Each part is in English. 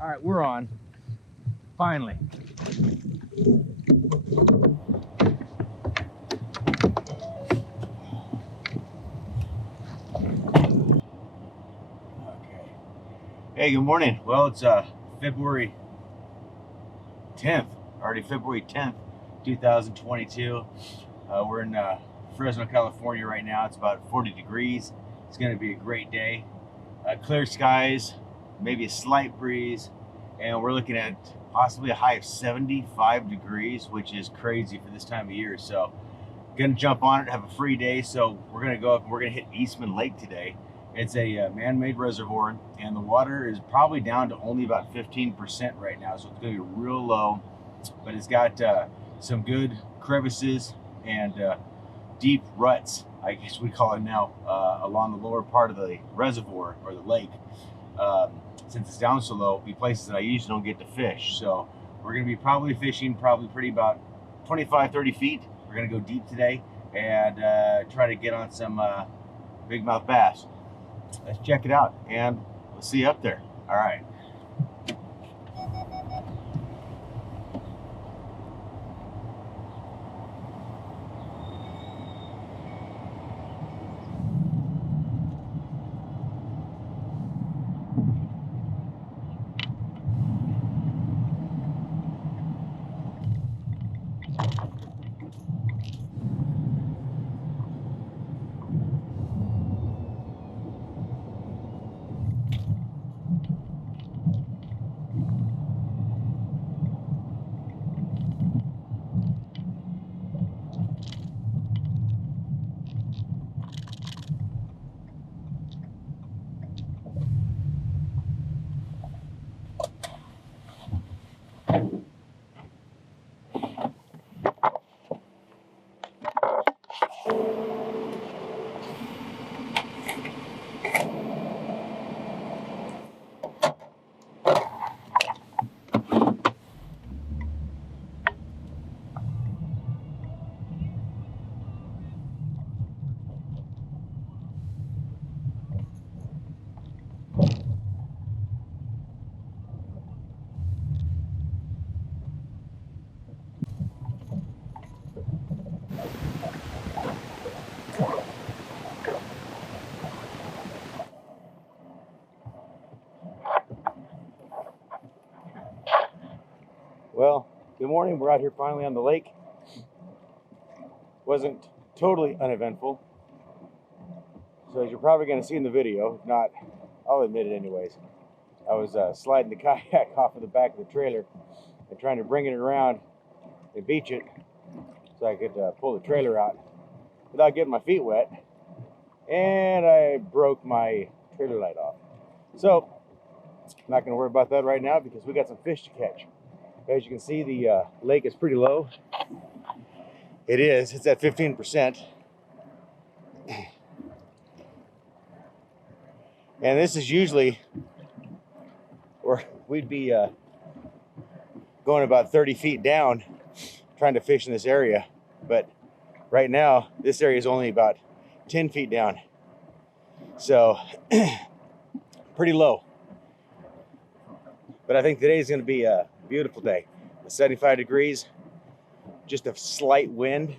All right, we're on. Finally. Okay. Hey, good morning. Well, it's February 10th, already February 10th, 2022. We're in Fresno, California right now. It's about 40 degrees. It's going to be a great day. Clear skies, maybe a slight breeze, and we're looking at possibly a high of 75 degrees, which is crazy for this time of year. So gonna jump on it, have a free day. So we're gonna go up and we're gonna hit Eastman Lake today. It's a man-made reservoir, and the water is probably down to only about 15% right now, so it's gonna be real low, but it's got some good crevices and deep ruts, I guess we call it now, along the lower part of the reservoir or the lake. Since it's down so low, be places that I usually don't get to fish. So we're gonna be probably fishing pretty about 25, 30 feet. We're gonna go deep today and try to get on some big mouth bass. Let's check it out, and we'll see you up there. All right. Well, good morning. We're out here finally on the lake. Wasn't totally uneventful. So as you're probably going to see in the video, if not, I'll admit it anyways. I was sliding the kayak off of the back of the trailer and trying to bring it around and beach it so I could pull the trailer out without getting my feet wet. And I broke my trailer light off. So I'm not going to worry about that right now because we got some fish to catch. As you can see, the lake is pretty low. It is. It's at 15%. And this is usually where we'd be going about 30 feet down trying to fish in this area. But right now, this area is only about 10 feet down. So pretty low. But I think today is going to be a beautiful day. 75 degrees, just a slight wind.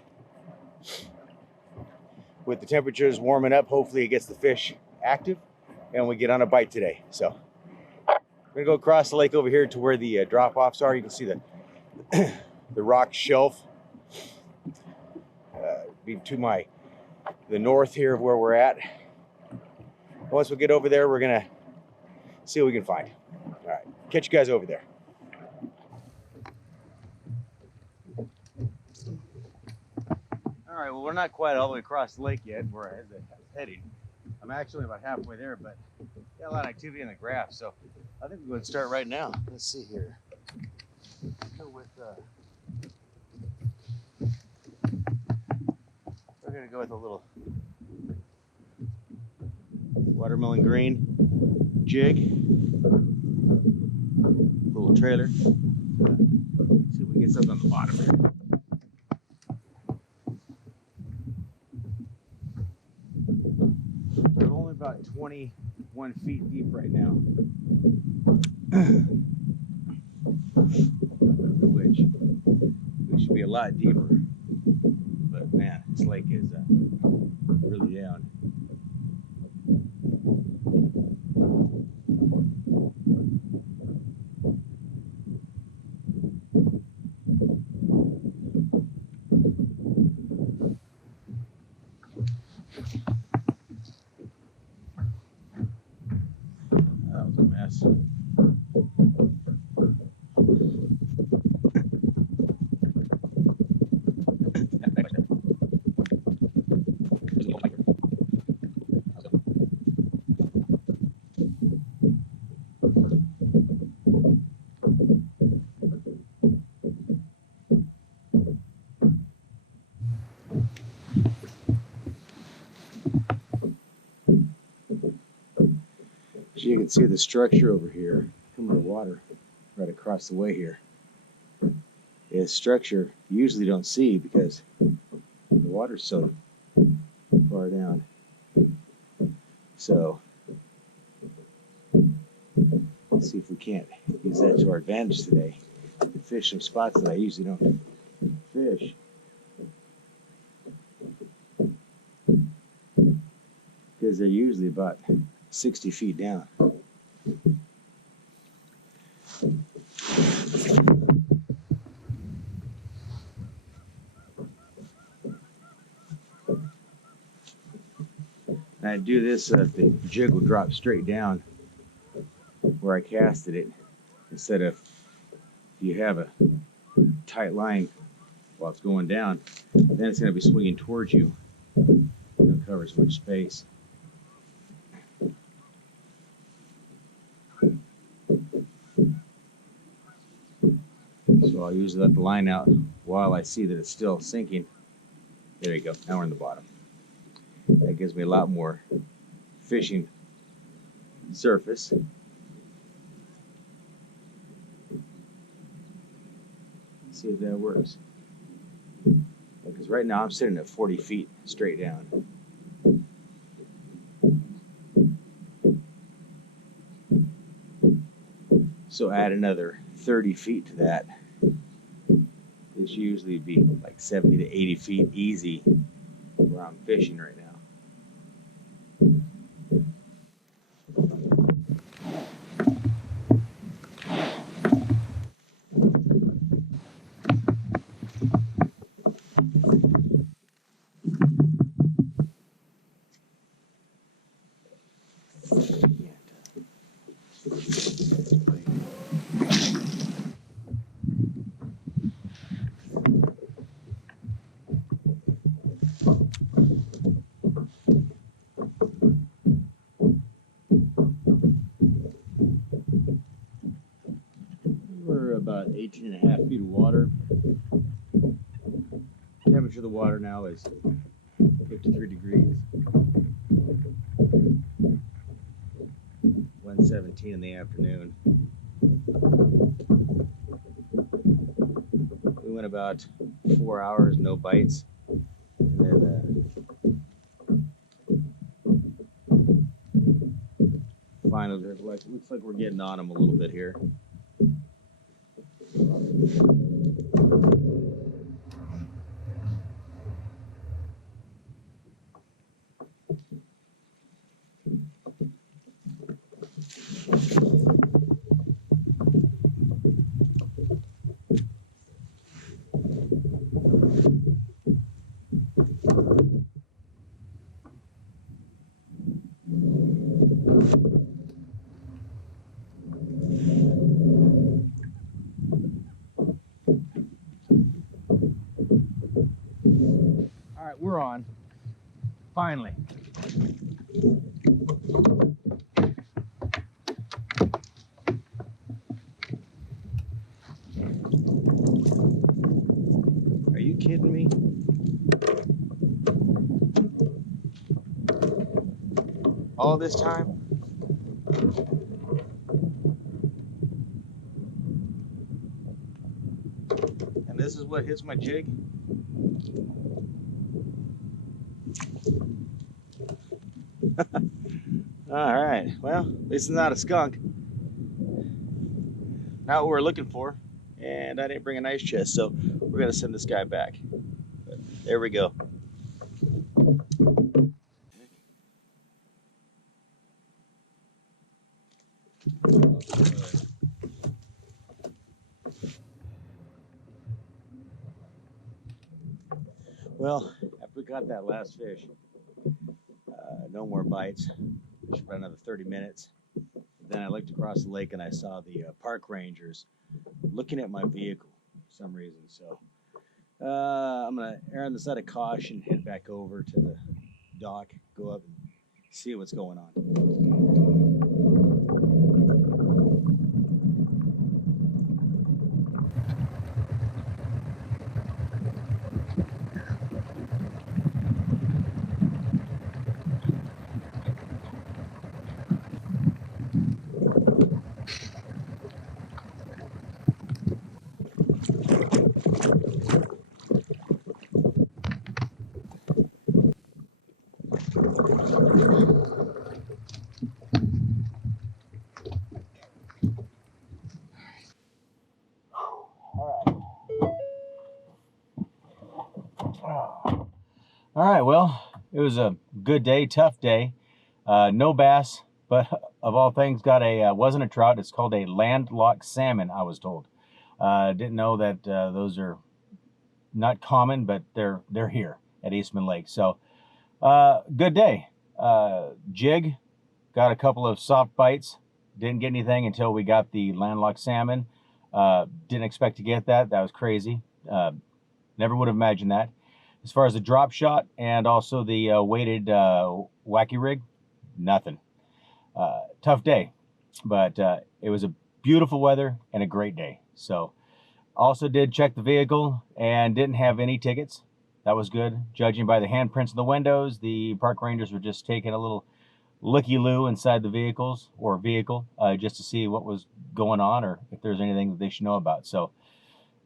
With the temperatures warming up, hopefully it gets the fish active and we get on a bite today. So we're gonna go across the lake over here to where the drop-offs are. You can see the rock shelf be to the north here of where we're at. Once we get over there, we're gonna see what we can find. All right, catch you guys over there. All right, well, we're not quite all the way across the lake yet where I was heading. I'm actually about halfway there, but got a lot of activity in the graph, so I think we're going to start right now. Let's see here. Go with, we're going to go with a little watermelon green jig, little trailer. See if we can get something on the bottom here. We're only about 21 feet deep right now. which should be a lot deeper. But man, this lake is really down. That was a mess. So you can see the structure over here, coming to water right across the way here. This structure you usually don't see because the water's so far down. So let's see if we can't use that to our advantage today and fish some spots that I usually don't fish. Because they're usually about 60 feet down. And I do this so that the jig will drop straight down where I casted it, instead of if you have a tight line while it's going down, then it's going to be swinging towards you. You don't cover as much space. So I'll usually let the line out while I see that it's still sinking. There you go. Now we're in the bottom. That gives me a lot more fishing surface. Let's see if that works. Because right now I'm sitting at 40 feet straight down. So add another 30 feet to that. This usually would be like 70 to 80 feet easy where I'm fishing right now. We're about 18.5 feet of water. Temperature of the water now is 53 degrees. 1:17 in the afternoon. We went about 4 hours, no bites. And then finally, looks like we're getting on them a little bit here. All right, we're on. Finally. Are you kidding me? All this time? And this is what hits my jig? All right, well, at least it's not a skunk. not what we're looking for. And I didn't bring an ice chest, so we're gonna send this guy back. But there we go. Well, after we got that last fish, no more bites. Just about another 30 minutes. Then I looked across the lake and I saw the park rangers looking at my vehicle for some reason. So I'm gonna err on the side of caution, head back over to the dock, go up and see what's going on. All right, well, it was a good day, tough day. No bass, but of all things, got a, wasn't a trout, it's called a landlocked salmon, I was told. Didn't know that those are not common, but they're here at Eastman Lake. So, good day. Jig, got a couple of soft bites. Didn't get anything until we got the landlocked salmon. Didn't expect to get that. That was crazy. Never would have imagined that. As far as the drop shot and also the weighted Wacky Rig, nothing. Tough day, but it was a beautiful weather and a great day. So also did check the vehicle and didn't have any tickets. That was good. Judging by the handprints in the windows, the park rangers were just taking a little looky-loo inside the vehicle just to see what was going on or if there's anything that they should know about. So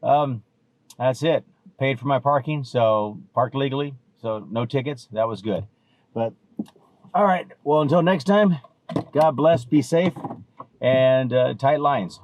that's it. Paid for my parking, so parked legally, so no tickets. That was good. But all right, well, until next time, God bless, be safe, and tight lines.